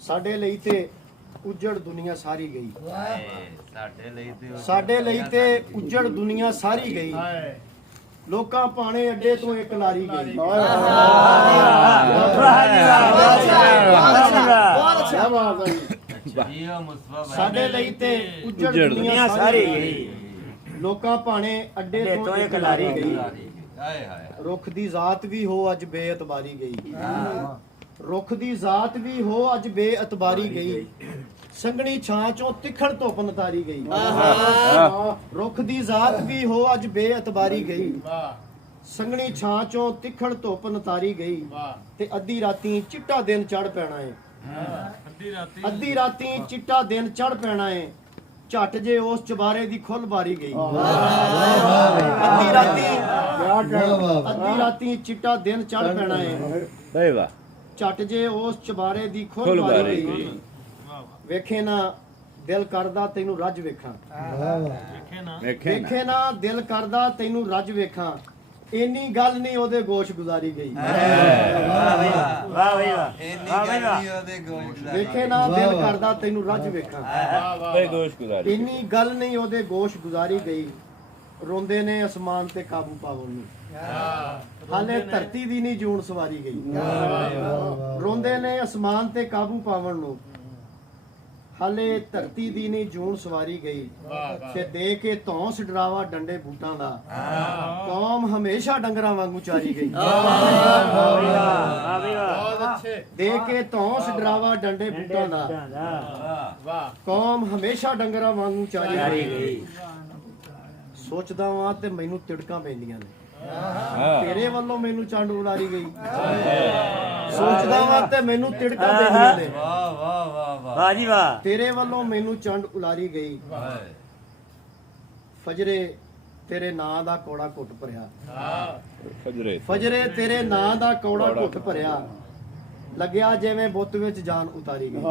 ਸਾਡੇ ਲਈ ਤੇ ਉਜੜ ਦੁਨੀਆ ਸਾਰੀ ਗਈ। ਸਾਡੇ ਲਈ ਤੇ ਉਜੜ ਦੁਨੀਆ ਸਾਰੀ ਗਈ। ਲੋਕਾਂ ਪਾਣੇ ਅੱਡੇ ਤੋਂ ਇੱਕ ਲਾਰੀ ਗਈ। ਸਾਡੇ ਲਈ ਤੇ ਉਜੜ ਦੁਨੀਆ ਸਾਰੀ ਗਈ। ਲੋਕਾਂ ਪਾਣੇ ਅੱਡੇ ਤੋਂ ਇੱਕ ਲਾਰੀ ਗਈ। ਰੁੱਖ ਦੀ ਜ਼ਾਤ ਵੀ ਹੋ ਅੱਜ ਬੇਇਤਬਾਰੀ ਗਈ। ਰੁੱਖ ਦੀ ਜ਼ਾਤ ਵੀ ਹੋ ਅੱਜ ਬੇਇਤਬਾਰੀ ਗਈ। ਸੰਘਣੀ ਛਾਂ ਚੋਂ ਤਿੱਖੜ ਧੁੱਪ ਨਤਾਰੀ ਗਈ। ਰੁੱਖ ਦੀ ਜ਼ਾਤ ਵੀ ਹੋ ਅੱਜ ਬੇਇਤਬਾਰੀ ਗਈ। ਸੰਘਣੀ ਛਾਂ ਚੋਂ ਤਿੱਖੜ ਧੁੱਪ ਨਤਾਰੀ ਗਈ। ਤੇ ਅੱਧੀ ਰਾਤੀ ਚਿੱਟਾ ਦਿਨ ਚੜ ਪੈਣਾ ਏ। ਅੱਧੀ ਰਾਤੀ ਚਿੱਟਾ ਦਿਨ ਚੜ ਪੈਣਾ ਏ। ਝੱਟ ਜੇ ਉਸ ਚਬਾਰੇ ਦੀ ਖੁੱਲ ਬਾਰੀ ਗਈ। ਅੱਧੀ ਰਾਤੀ ਚਿੱਟਾ ਦਿਨ ਚੜ ਪੈਣਾ ਏ। ਝੱਟ ਜੇ ਉਸ ਚਬਾਰੇ ਦੀ ਖੁੱਲ ਬਾਰੀ ਗਈ। ਵੇਖੇ ਨਾ ਦਿਲ ਕਰਦਾ ਤੈਨੂੰ ਰੱਜ ਵੇਖਾਂ। ਵੇਖੇ ਨਾ ਦਿਲ ਕਰਦਾ ਤੈਨੂੰ ਰੱਜ ਵੇਖਾਂ। ਇੰਨੀ ਗੱਲ ਨਹੀਂ ਉਹਦੇ ਗੋਸ਼ ਗੁਜ਼ਾਰੀ ਗਈ। ਵੇਖੇ ਨਾ ਦਿਲ ਕਰਦਾ ਤੈਨੂੰ ਰੱਜ ਵੇਖਾਂ। ਇੰਨੀ ਗੱਲ ਨਹੀਂ ਉਹਦੇ ਗੋਸ਼ ਗੁਜ਼ਾਰੀ ਗਈ। ਰੋਂਦੇ ਨੇ ਅਸਮਾਨ ਤੇ ਕਾਬੂ ਪਾਵਣ ਨੂੰ। ਹਾਲੇ ਧਰਤੀ ਦੀ ਨਹੀਂ ਜੂਨ ਸਵਾਰੀ ਗਈ। ਰੋਂਦੇ ਨੇ ਅਸਮਾਨ ਤੇ ਕਾਬੂ ਪਾਵਣ ਨੂੰ। ਹਾਲੇ ਧਰਤੀ ਦੀ ਨਹੀਂ ਜੂਨ ਸਵਾਰੀ ਗਈ। ਤੇ ਦੇ ਕੇ ਧੌਂਸ ਡਰਾਵਾ ਡੰਡੇ ਬੂਟਾਂ ਦਾ। ਕੌਮ ਹਮੇਸ਼ਾ ਡੰਗਰਾਂ ਵਾਂਗੂ ਚਾਰੀ ਗਈ। ਦੇ ਕੇ ਧੌਂਸ ਡਰਾਵਾ ਡੰਡੇ ਬੂਟਾਂ ਦਾ। ਕੌਮ ਹਮੇਸ਼ਾ ਡੰਗਰਾਂ ਵਾਂਗੂ ਚਾਰੀ ਗਈ। ਸੋਚਦਾ ਵਾਂ ਤੇ ਮੈਨੂੰ ਤਿੜਕਾਂ ਪੈਂਦੀਆਂ ਨੇ। ਤੇਰੇ ਵੱਲੋਂ ਮੈਨੂੰ ਚੰਡ ਉਲਾਰੀ ਗਈ। ਸੋਚਦਾ ਵਾਂ ਤੇ ਮੈਨੂੰ ਤਿੜਕਾਂ ਪੈਂਦੀਆਂ ਨੇ। ਵਾਹ ਜੀ ਵਾਹ। ਤੇਰੇ ਵੱਲੋਂ ਮੈਨੂੰ ਚੰਡ ਉਲਾਰੀ ਗਈ। ਫਜਰੇ ਤੇਰੇ ਨਾਂ ਦਾ ਕੌੜਾ ਘੁੱਟ ਭਰਿਆ। ਫਜਰੇ ਤੇਰੇ ਨਾਂ ਦਾ ਕੌੜਾ ਘੁੱਟ ਭਰਿਆ। ਲੱਗਿਆ ਜਿਵੇਂ ਬੁੱਤ ਵਿੱਚ ਜਾਨ ਉਤਾਰੀ ਗਈ।